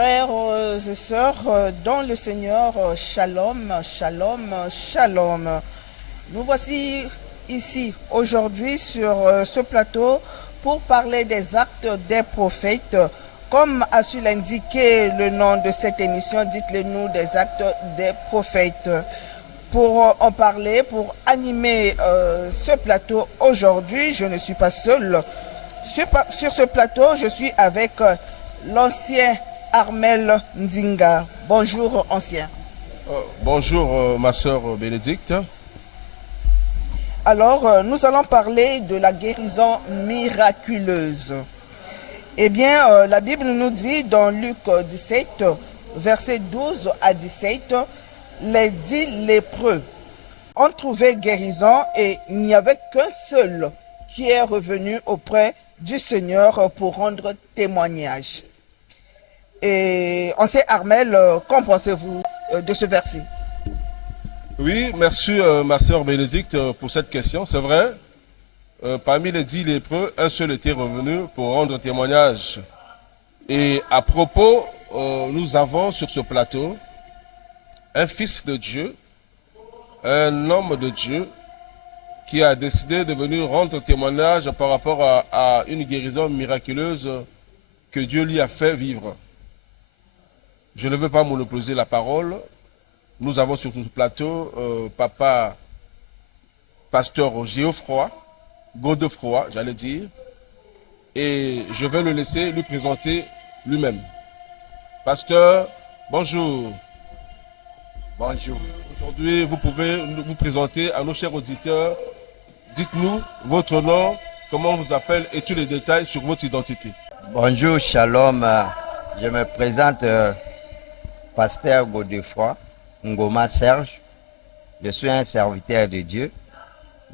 frères et sœurs dans le Seigneur, shalom, shalom, shalom. Nous voici ici aujourd'hui sur ce plateau pour parler des actes des prophètes. Comme a su l'indiquer le nom de cette émission, dites-le-nous des actes des prophètes. Pour en parler, pour animer ce plateau aujourd'hui, je ne suis pas seul. Sur ce plateau, je suis avec l'ancien Armel Nzinga. Bonjour, ancien. Bonjour, ma sœur Bénédicte. Alors, nous allons parler de la guérison miraculeuse. Eh bien, la Bible nous dit dans Luc 17, versets 12 à 17, les 10 lépreux ont trouvé guérison et il n'y avait qu'un seul qui est revenu auprès du Seigneur pour rendre témoignage. Et ancien Armel, qu'en pensez-vous de ce verset? Oui, merci ma sœur Bénédicte pour cette question. C'est vrai, parmi les 10 lépreux, un seul était revenu pour rendre témoignage. Et à propos, nous avons sur ce plateau un fils de Dieu, un homme de Dieu qui a décidé de venir rendre témoignage par rapport à une guérison miraculeuse que Dieu lui a fait vivre. Je ne veux pas monopoliser la parole. Nous avons sur ce plateau papa pasteur Godefroy, j'allais dire, et je vais le laisser lui présenter lui-même. Pasteur, bonjour. Bonjour. Aujourd'hui, vous pouvez vous présenter à nos chers auditeurs. Dites-nous votre nom, comment on vous appelle et tous les détails sur votre identité. Bonjour, shalom. Je me présente pasteur Godefroy Ngoma Serge. Je suis un serviteur de Dieu.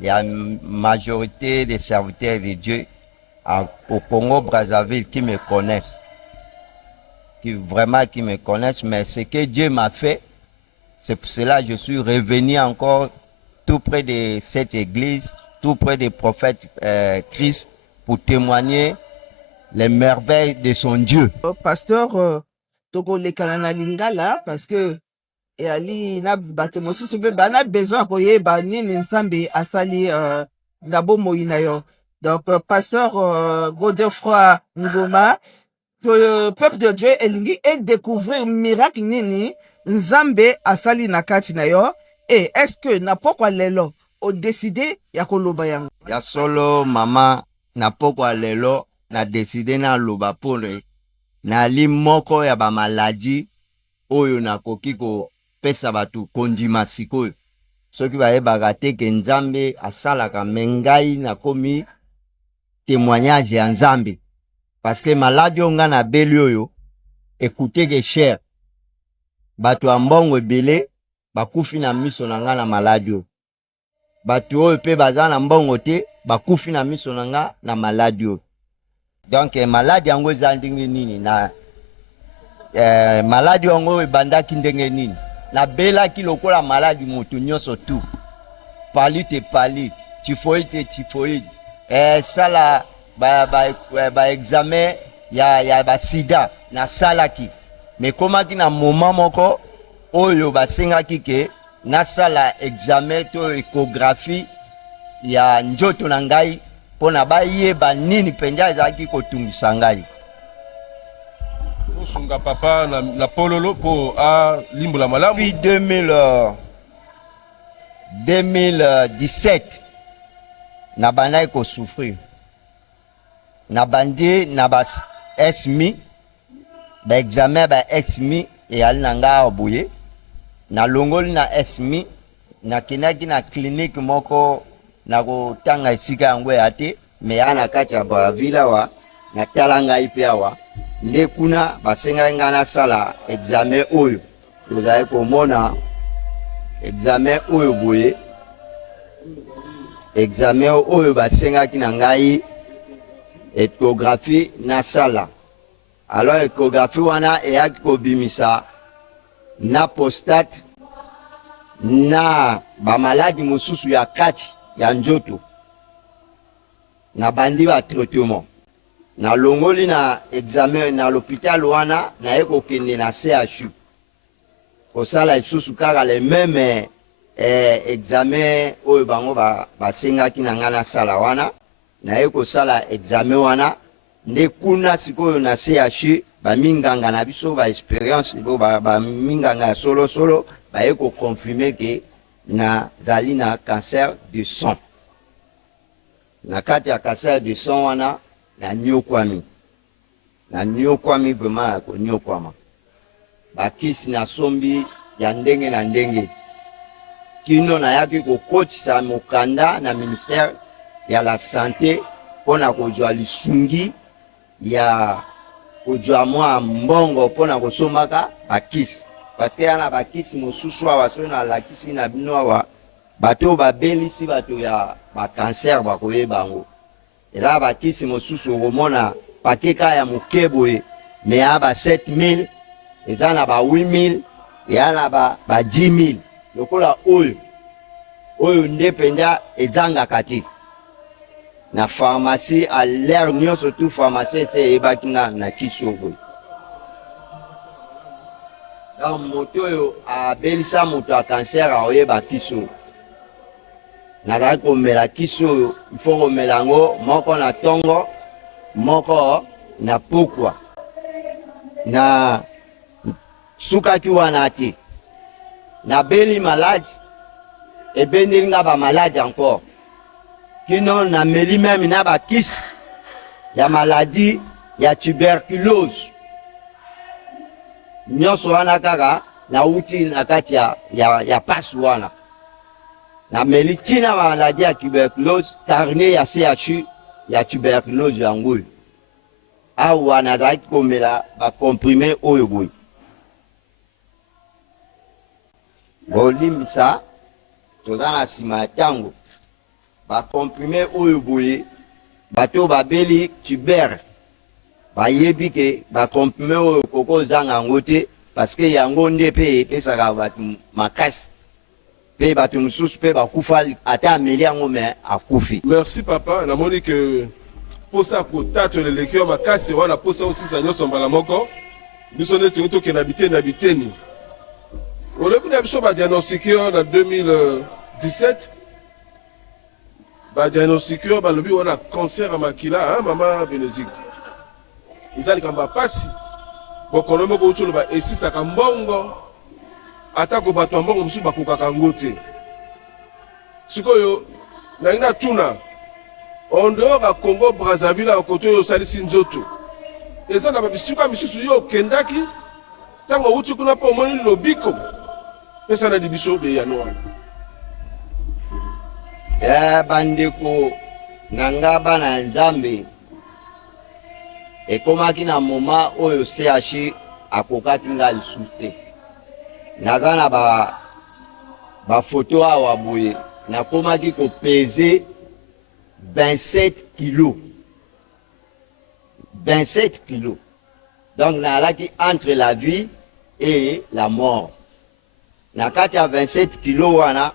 Il y a une majorité des serviteurs de Dieu au Congo-Brazzaville qui me connaissent. Qui me connaissent, mais ce que Dieu m'a fait, c'est pour cela que je suis revenu encore tout près de cette église, tout près des prophètes Christ, pour témoigner les merveilles de son Dieu. Pasteur, Togo Lekalana Lingala, parce que ali na bato mosusu be bana besoin koyeba nini nzambe asali na bomoi na yo. Donc pasteur Godefroy Ngoma, le peuple de Dieu elingi et découvrir miracle nini nzambe asali na kati na yo, et est-ce que na pokwa lelo o décidé ya koloba yango? Ya solo mama na pokwa lelo na décidé na loba pole na li moko ya ba maladie oyo na koki ko pesa batu kondima sikoyo soki bayebaka te ke nzambe asalaka mengai na komi témoignage ya nzambe parce que maladie onga na beli oyo ekute ke cher batu ambongo ebele bakufi na miso na nga na maladie oyo batu oyo pe baza na mbongo te bakufi na miso na nga na maladie oyo. Donc maladie yango eza ndenge nini na maladie yango ebandaki ndenge nini na belaki lokola maladie moto nyonso tu palite typhoïde sala ba examen ya ba sida na salaki mais komaki na moment moko oyo basengaki ke na sala examen to échographie ya njoto na ngai pona bayeba nini penja ezalaki kotungisa ngai. Osunga papa na pololo po a limbola malamu. Depuis 2017 na bandai ko souffrir na bandi na ba SMI ba examen ba SMI et ali nanga obuye na longoli na SMI na kinaki na clinique moko na kotanga esika yango ya te me ana kati ya Brazzaville wa na tala ngai pe awa nde kuna basenga nga na sala examen oyo tozali komona examen oyo boye examen oyo basengaki na ngai échographie na sala. Alors échographie wana eyaki kobimisa na prostate na bamaladi mosusu ya kati ya njoto na bandi ba traitement na longoli na examen na l'hôpital wana na ekokende na CHU kosala lisusu kaka le même examen oyo bango basengaki na nga nasala wana na ekosala examen wana nde kuna sikoyo na CHU baminganga na biso ba experience baminganga ya solosolo bayekoconfirme ke nazali na cancer du sang. Na kati ya cancer du sang wana na nyokwami vraiment ya konyokwama bakisi na sombi ya ndenge na ndenge kino nayaki kokotisa mokanda na ministère ya la santé mpona kozwa lisungi ya kozwa mwa mbongo mpona kosombaka bakisi parce que yana bakisi mosusu awa soki nalakisi na bino awa bato babelisi bato ya bacancer bakoyeba yango eza bakisi mosusu okomona pakeka ya moke boye me ya ba 7000 eza na ba 8000 ya na ba 10000 lokola oyo nde mpenza ezangaka te na pharmacie à l'air nyonso tu pharmacie ese eyebaki nga na kisi oyo boye donc moto oyo abelisa moto ya cancer aoyeba kisi oyo nazali komela kisi oyo ifo komela yango moko na ntongo moko na pokwa na sukaki wana te nabeli maladi ebendeli nga bamaladi encore kino nameli meme na bakisi ya maladi ya tuberculose nyonso wana kaka nauti na kati ya pasi wana nameli ntina maladi ya tuberculose carnet ya CHU ya tuberculose yango oyo awa nazalaki komela bakomprime oyo boye bolimbisa toza na nsima ya ntango bakomprime oyo boye bato babeli tuber bayebi ke bakomprime oyo kokozanga yango te parceke yango nde mpe epesaka bato makasi mpe bato mosusu mpe bakufa ata ameli yango me akufi. Merci papa, namoni ke posa kotatela eleki yo makasi wana posa osisa nyonso mbala moko biso nde tongi tokende na biteni olobi na biso badiagnostike yo na 2017 badiagnostike yo balobi wana cancer ya makila mama Bénédicte eza likambo ya pasi bokono moko uti oloba esisaka mbongo atako bato ya mbongo mosusu bakokaka yango te sikoyo nangi natuna en dehors ya Congo Brazzaville ya koto oyo osalisi nzoto eza na babisika misusu yo okendaki ntango outi kuna mpo omoni lobiko pesa na libiso beyano wana bandeko na nga bana nzambe ekomaki na moma oyo CHU akokaki nga lisusu te naza na bafoto awa boye nakomaki kopese 27 kilos 27 kilos donc nalaki entre la vie et la mort na kati ya 27 kilos wana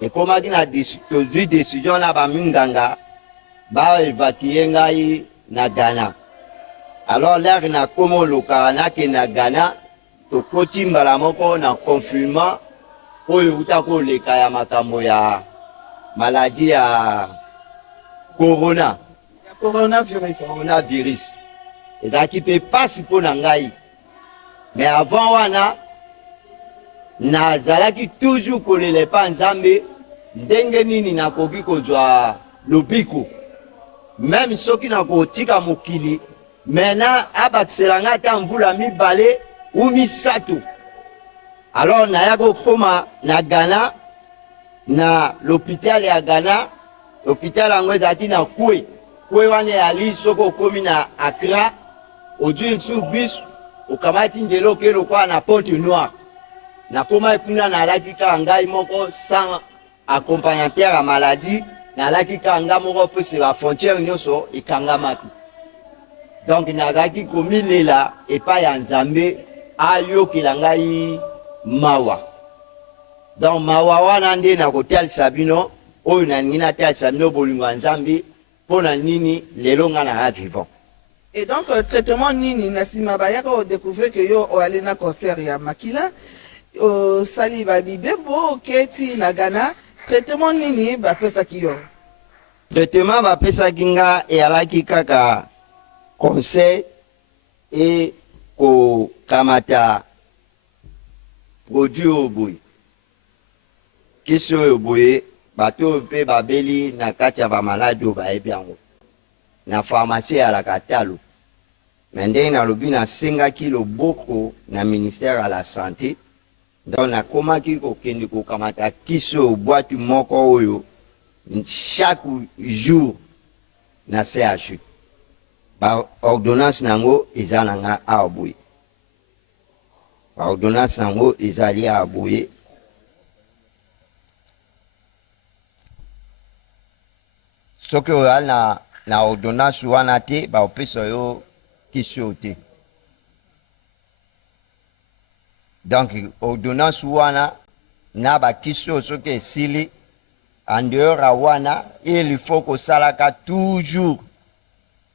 ekomaki na tozwi décision na baminganga baevakue ngai na Ghana alors lere nakoma olukaka nake na Ghana tokoti mbala moko na confinement oyo uta koleka ya makambo ya maladi ya coronavirus ezalaki mpe pasi mpo na ngai mais avant wana nazalaki toujours kolela epa nzambe ndenge nini nakoki kozwa lobiko même soki nakotika mokili mena abakisela ngai ata mvula mibale ou misato alors naya kokoma na Ghana na l'hôpital ya Ghana l'hôpital yango ezalaki na kwe wana yali soki okomi na Accra ozwi nsu bis okamati nzela okende lokwa na Pointe Noire nakoma kuna nalaki kaka ngai moko sans accompagnateur ya maladie nalaki kaka ngai moko mpese bafrontière nyonso ekangamaki donc nazalaki komilela epai ya Nzambe ayokela ngai mawa donc mawa wana nde nakotalisa bino oyo nalingi natalisa bino bolingo ya Nzambe mpo na nini lelo nga na vivant Et donc, traitement nini, nasima bayaka o découvrir que yo o allé na concert ya makila, o sali babi bebo, keti na Ghana, traitement nini, ba pesa ki yo. Traitement bapesaki nga eyalaki kaka conseil e kokamata produit oyo boye kisi oyo boye bato oyo mpe babeli na kati ya bamaladi oyo bayebi yango na pharmacie eyalaka talo me ndenge nalobi nasengaki loboko na ministère ya la santé donc nakomaki kokende kokamata kisi oyo bwatu moko oyo chaque jour na CHU ba ordonnance nango eza nanga awa boye ba ordonnance nango ezali awa boye soki oyali na ordonnance wana te baopesa yo kisi oyo te donc ordonnance wana na bakisi oyo soki esili en dehors à wana il faut que ça la toujours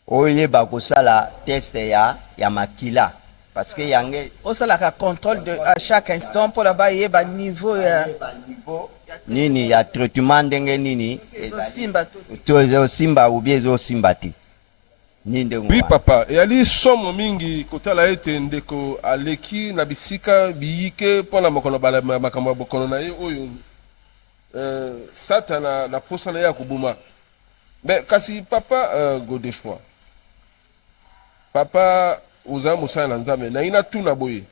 oyeba ko sala test ya makila parce que yange O sala ka contrôle de à chaque instant pour là-bas yeba niveau ya nini ya traitement ndenge nini simba to simba ou bien zo simba ti ninde Oui papa, et ali somo mingi kotala ete ndeko aleki na bisika biyike pona makono bala makambo bokono na ye oyo sata na posa na ya kubuma. Mais kasi papa Godefroid. Papa uza musala na nzambe na ina tuna boye.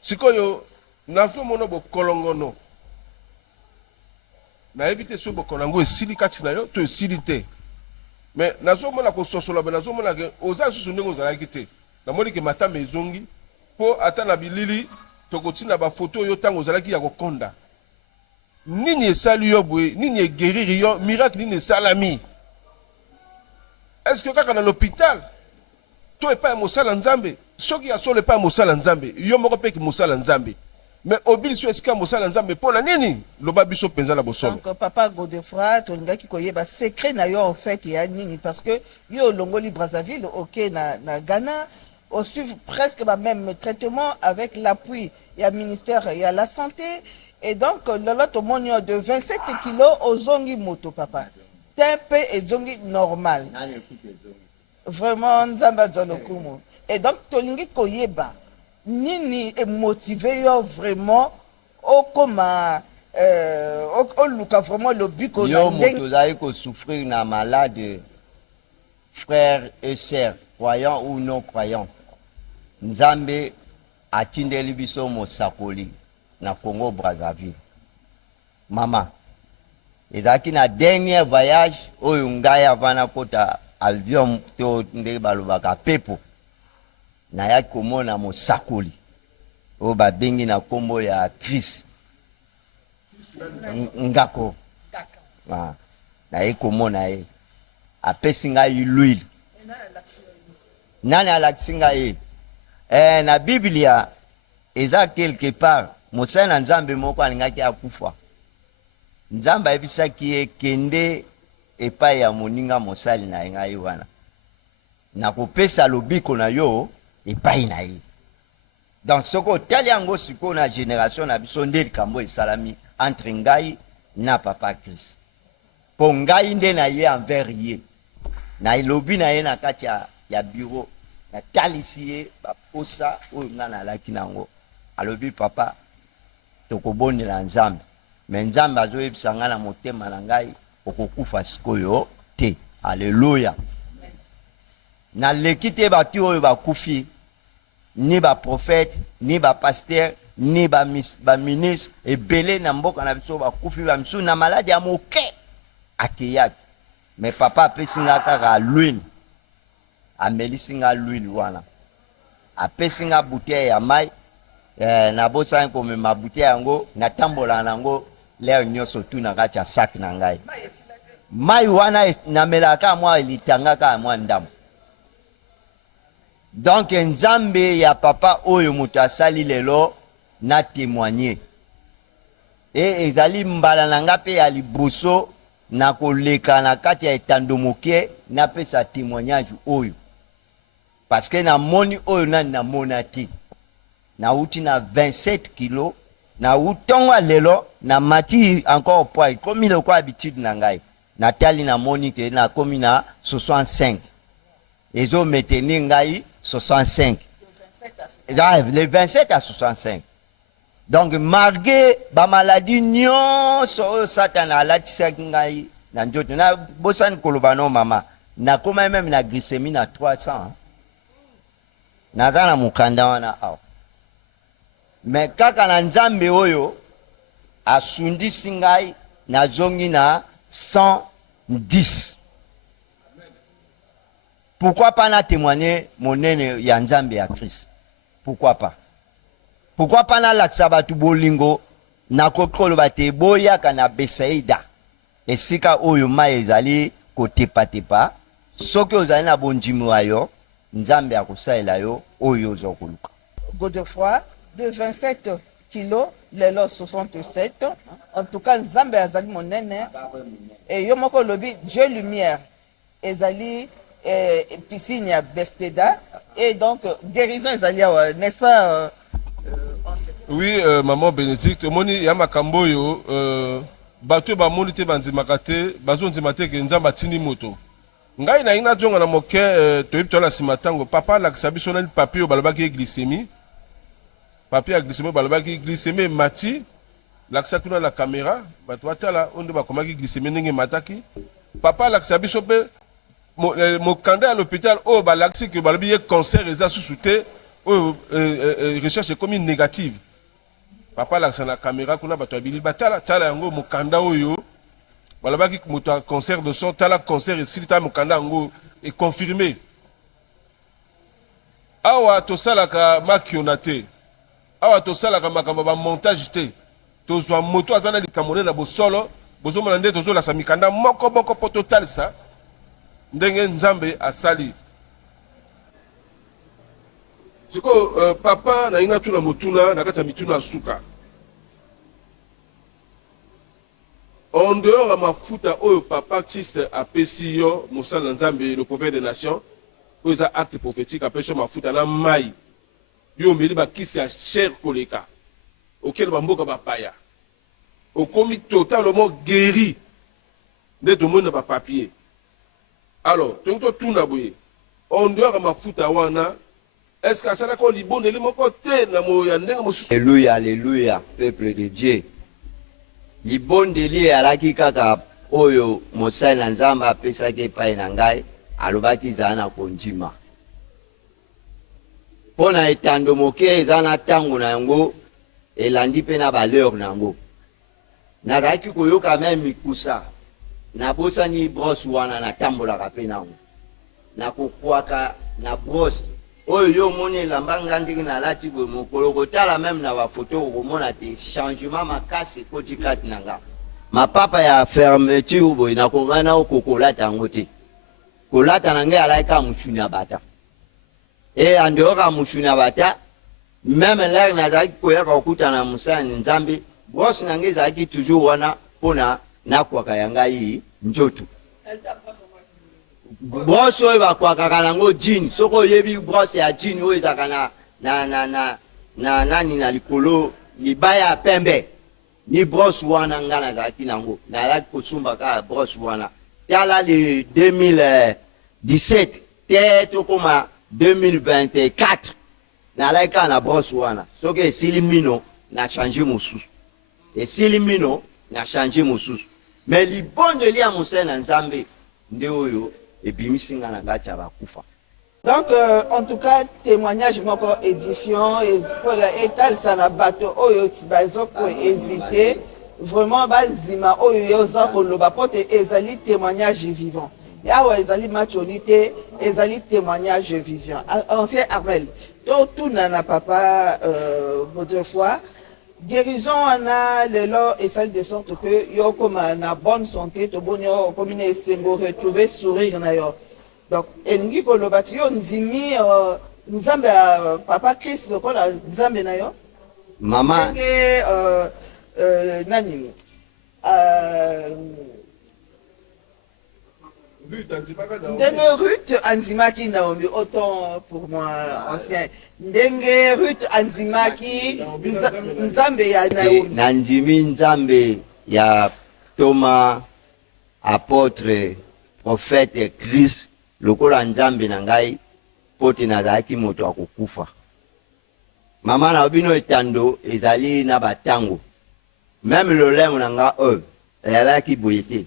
Sikoyo nazo mono bokolongono. Na ebite so bokolongo esili kati na yo to esili te. Mais nazo mona ko sosola be nazo mona ke oza susu ndenge ozalaki te. Na moni ke matamba ezongi po ata na bilili tokotina ba photo yo tango ozalaki ya kokonda. Nini esali yo boye, nini guérir yo, miracle nini salami. Est-ce que kaka na l'hôpital to epa mosala nzambe, soki ya solo epa mosala nzambe, yo moko pe ki mosala nzambe. Mais obili so esika mosala nzambe pona nini loba biso penza la bosolo. Donc papa Godefroid tongaki koyeba secret na yo en fait ya nini parce que yo longoli Brazzaville OK na Ghana on suit presque le même traitement avec l'appui du ministère de la santé et donc l'autre monio de 27 kilos aux zongi moto papa tempe et zongi normal vraiment nzamba zolokumo et donc tolingi koyeba nini est motivé yo vraiment au comment au luka vraiment le biko yo moto zali ko souffrir na malade frères et sœurs croyants ou non croyants Nzambe atindeli biso mosakoli na Congo Brazzaville. Mama, ezaki na dernier voyage oyo ngai avana kota avion to ndenge balobaka pepo. Na ya komona mosakoli. Oyo babengi na kombo ya Chris. Ngako. Na ye komona ye. Apesi ngai l'huile. Nani alakisi ngai na Biblia eza quelque part mosala na nzambe moko alingaki akufa nzambe ayebisaki ye kende epai ya moninga mosali na ye ngai wana na kopesa lobiko na yo epai na ye donc soko otali yango sikoyo na génération na biso nde likambo esalami entre ngai na papa Christ mpo ngai nde na ye envers ye na elobi na ye na kati ya bureau na talisi ye baposa oyo nga nalaki nango alobi papa tokobondela nzambe me nzambe azoyebisa nga na motema na ngai okokufa sikoyo te alleluya naleki te bato oyo bakufi ni baprofete ni bapaster ni baministre ebele na mboka na biso bakufi bamisu na maladi ya moke akeyaki me papa apesi nga kaka l'huile amelisi nga l'huile wana apesi nga bouteille ya mai na bosani komema bouteille yango natambola nango leo nyonso tu na kati ya sac na ngai mai wana namelaka mwa elitangaka mwa ndambo donc nzambe ya papa oyo moto asali lelo na témoigner et ezali mbala na nga pe ya liboso na koleka na kati ya etando moke na pesa témoignage oyo parce que na moni oyo nani na monati na uti na 27 kilo na utonga lelo na mati encore poids comme il ko habitude na ngai na tali na moni ke na komi na 65 ezo meteni ngai 65 les 27 à 65 donc malgré ba maladie nyonso satana alatisaki ngai na njoto na bosani koloba no mama na koma même na glycémie na 300 naza na mukanda wana awa mais kaka na nzambe oyo asundisi ngai nazongi na 110. Pourquoi pas na témoigner monene ya nzambe ya Christ? Pourquoi pas? Pourquoi pas na laksa batu bolingo na kokolo bate boya kana Besaida esika oyo ma ezali kotepa tepa soki ozali na bondimu wayo nzambe akosalela yo oyo zokuluka. Godefroy de 27 kilos, lelo 67. En tout cas, nzambe azali monene et yo moko lobi Dieu lumière ezali piscine ya Besteda et donc guérison ezali n'est-ce pas Oui, maman Bénédicte, moni ya makambo yo bato ba moni te banzimaka te bazonzima te ke nzamba tini moto. Ngai na ina jonga na moke to yipto la simatango papa la kisabiso na papier balobaki glycémie. Papier à glycémie balobaki glycémie mati la kisakuna la caméra bato watala ondo bakomaki glycémie ndenge mataki. Papa la kisabiso pe mo kanda à l'hôpital oh balaxi que balobi cancer eza sous te oh recherche comme négative. Papa la na caméra kuna bato abili batala tala yango mokanda oyo balabaki moto cancer de sang tala cancer et silita mokanda yango est confirmé. Awa to salaka makionate awa to salaka makambo ba montage te to zwa moto azana likamone na bosolo bozo mona nde tozo la samikanda moko po total ça ndenge nzambe asali. Siko papa na inga tuna motuna na kati ya mituna suka. En dehors de ma futa oyo papa Christ a pesi yo mosala nzambe le prophète des nations oyo acte prophétique a pesi ma futa na mai yo meli ba kisi ya cher koleka auquel ba mboka ba paya au komi totalement guéri de tout monde ba papier. Alors tonto tuna boye en dehors de ma futa wana est-ce que ça la ko libonde le moko te na mo ya ndenga mosusu. Alléluia, alléluia, peuple de Dieu. Libondeli alaki kaka oyo mosali na nzambe apesaki epai na ngai alobaki ezala na kondima mpo na etando moke eza na ntango na yango elandi mpe na baleur na yango nazalaki koyoka me mikusa nabosani brosse wana natambolaka mpe nango nakokwaka na brosse oyo yo moni elamba nga ndenge nalati boye mokolo kotala meme na bafoto okomona te changement makasi ekoti kati na nga mapapa ya fermeture boye nakongai na okokolata yango te kolata na ngai alaki ka mosuni ya bata e andeoka mosuni ya bata meme lere nazalaki koyaka kokutana na mosala ni nzambe brosse na ngai ezalaki toujours wana mpona nakwaka ya ngai nzoto. Brosse oyo bakwakaka nango jean soko oyebi brosse ya jean oyo ezaka na nani na likolo libaya ya pembe ni brosse wana nga nazalaki nango nalaki kosumba kaka brosse wana tala le 2017 te tokoma 2024 nalaki kaka na brosse wana soki esili mino na change mosusu esili mino na change mosusu mais libondeli ya mosali na nzambe nde oyo ebimisinga na kati ya bakufa. Donc en tout cas témoignage moko édifiant et pour l'étal ça na bato oyo bazoko hésiter vraiment bazima oyo yoza koloba pote ezali témoignage vivant. Yawa ezali matcholité ezali témoignage vivant. Ancien Armel tout na papa Godefroy guérison ana lelo et celle de sorte que yo comme na bonne santé to bonyo comme une sembo retrouver sourire na yo. Donc elingi ko lobati yo nzimi nzambe papa Christ lokola nzambe na yo mama nani Ndenge Ruth Anzimaki Naomi, autant pour moi ancien. Ndenge Ruth Anzimaki Nzambe ya Naomi. Nandimi Nzambe ya Thomas, apôtre, prophète, Christ, lokola Nzambe na ngai, pote nazalaki moto akokufa. Mama na bino etando ezali na batango. Même le lème na nga ezalaki boye te.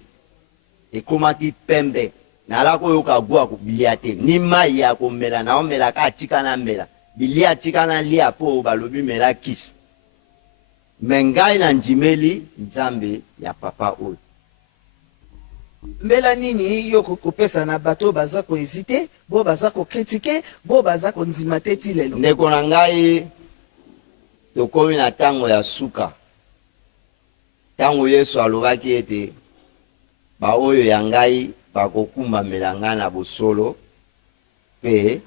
Ekomaki pembe. Nalako yoka gwa kubilia te. Ni mai ya komela na omela ka atika na mela. Bilia tika na lia po balobi mela kisi. Mengai na njimeli Nzambe ya papa oyo. Mbela nini yo kopesa na bato baza ko hésiter, bo baza ko critiquer, bo baza ko nzima te ti lelo. Ndeko na ngai tokomi na tango ya suka. Tango Yesu alobaki ete ba oyo ya ngai bakokumba melanga na bosolo pe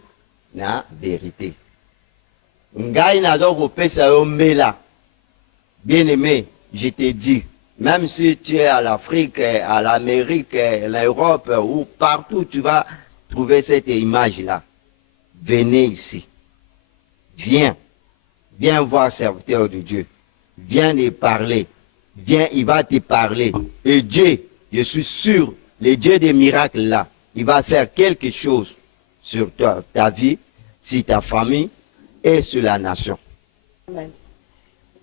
na vérité. Ngai nazo kopesa yo mbela. Bien-aimé, je te dis, même si tu es à l'Afrique, à l'Amérique, à l'Europe, ou partout tu vas trouver cette image-là, venez ici. Viens. Viens voir serviteur de Dieu. Viens lui parler. Viens, il va te parler. Et Dieu, je suis sûr, le Dieu des miracles là, il va faire quelque chose sur toi, ta vie, sur ta famille et sur la nation. Amen.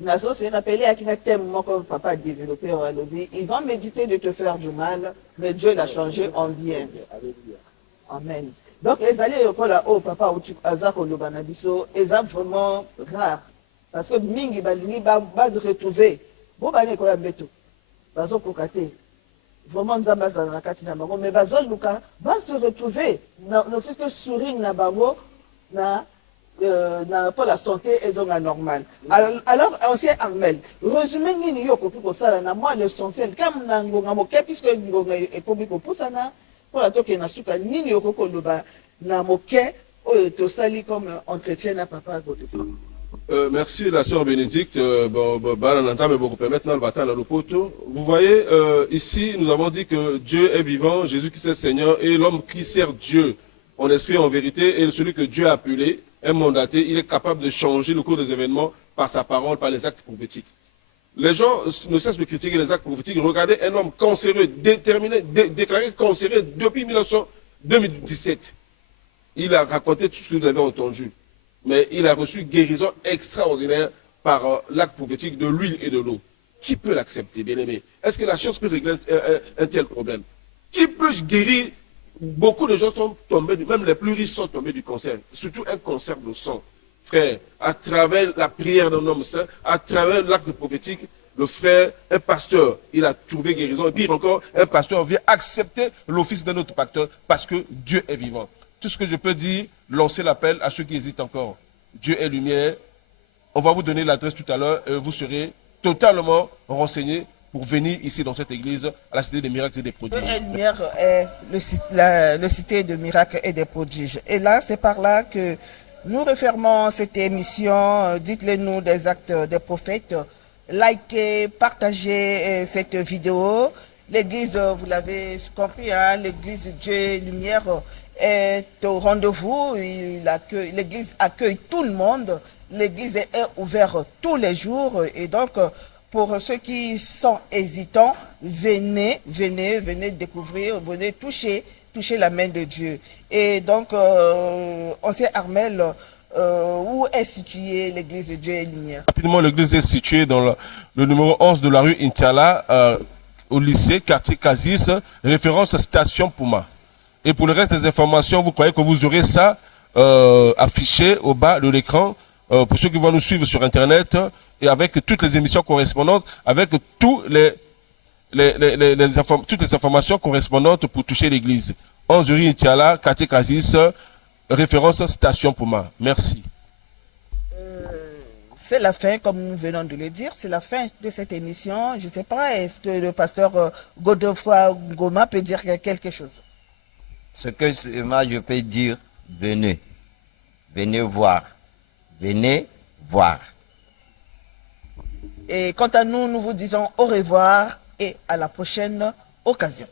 Nazo s'est rappelé à qui thème mon papa a développé au lobby. Ils ont médité de te faire du mal, mais Dieu l'a changé en bien. Amen. Donc, les alliés au papa ou tu azar au lobanabiso, ils sont vraiment rares. Parce que mingi balini ba de retrouver. Bon bané ko la beto. Bazo kokate. Vraiment nzambaza na kati na bango, mais bazo luka va se retrouver. Ne fait que sourire na bango na pour la santé et donc normal. Alors ancien Armel, résumé nini yo kopi ko sala na moi l'essentiel comme na ngonga moke puisque ngonga est public pour ça na pour la toke na suka nini yo koko loba na moke o to sali comme entretien na papa Godefroid. Merci la sœur Bénédicte. Vous voyez, ici, nous avons dit que Dieu est vivant, Jésus-Christ est Seigneur, et l'homme qui sert Dieu en esprit et en vérité, et celui que Dieu a appelé, est mandaté, il est capable de changer le cours des événements par sa parole, par les actes prophétiques. Les gens ne cessent de critiquer les actes prophétiques. Regardez un homme cancéreux, déterminé, déclaré cancéreux depuis 2017. Il a raconté tout ce que vous avez entendu. Mais il a reçu guérison extraordinaire par l'acte prophétique de l'huile et de l'eau. Qui peut l'accepter, bien-aimé? Est-ce que la science peut régler un tel problème? Qui peut guérir? Beaucoup de gens sont tombés, même les plus riches sont tombés du cancer, surtout un cancer de sang. Frère, à travers la prière d'un homme saint, à travers l'acte prophétique, le frère, un pasteur, il a trouvé guérison. Et pire encore, un pasteur vient accepter l'office d'un autre pasteur parce que Dieu est vivant. Tout ce que je peux dire, lancer l'appel à ceux qui hésitent encore. Dieu est lumière. On va vous donner l'adresse tout à l'heure et vous serez totalement renseignés pour venir ici dans cette église à la Cité des Miracles et des Prodiges. Dieu est lumière est le Cité des Miracles et des Prodiges. Et là, c'est par là que nous refermons cette émission. Dites-le nous des actes des prophètes. Likez, partagez cette vidéo. L'église, vous l'avez compris, hein, l'église Dieu et Lumière est au rendez-vous. L'église accueille tout le monde. L'église est ouverte tous les jours. Et donc, pour ceux qui sont hésitants, venez découvrir, venez toucher la main de Dieu. Et donc, ancien Armel, où est située l'église de Dieu et Lumière? Rapidement, l'église est située dans le numéro 11 de la rue Intiala, au lycée, quartier Kazis, référence station Puma. Et pour le reste des informations, vous croyez que vous aurez ça affiché au bas de l'écran pour ceux qui vont nous suivre sur Internet et avec toutes les émissions correspondantes, avec toutes les informations correspondantes pour toucher l'église. 11 rue Intiala, quartier Kazis, référence station Puma. Merci. C'est la fin, comme nous venons de le dire, c'est la fin de cette émission. Je ne sais pas, est-ce que le pasteur Godefroid Ngoma peut dire quelque chose? Ce que moi je peux dire, venez. Venez voir. Venez voir. Et quant à nous, nous vous disons au revoir et à la prochaine occasion.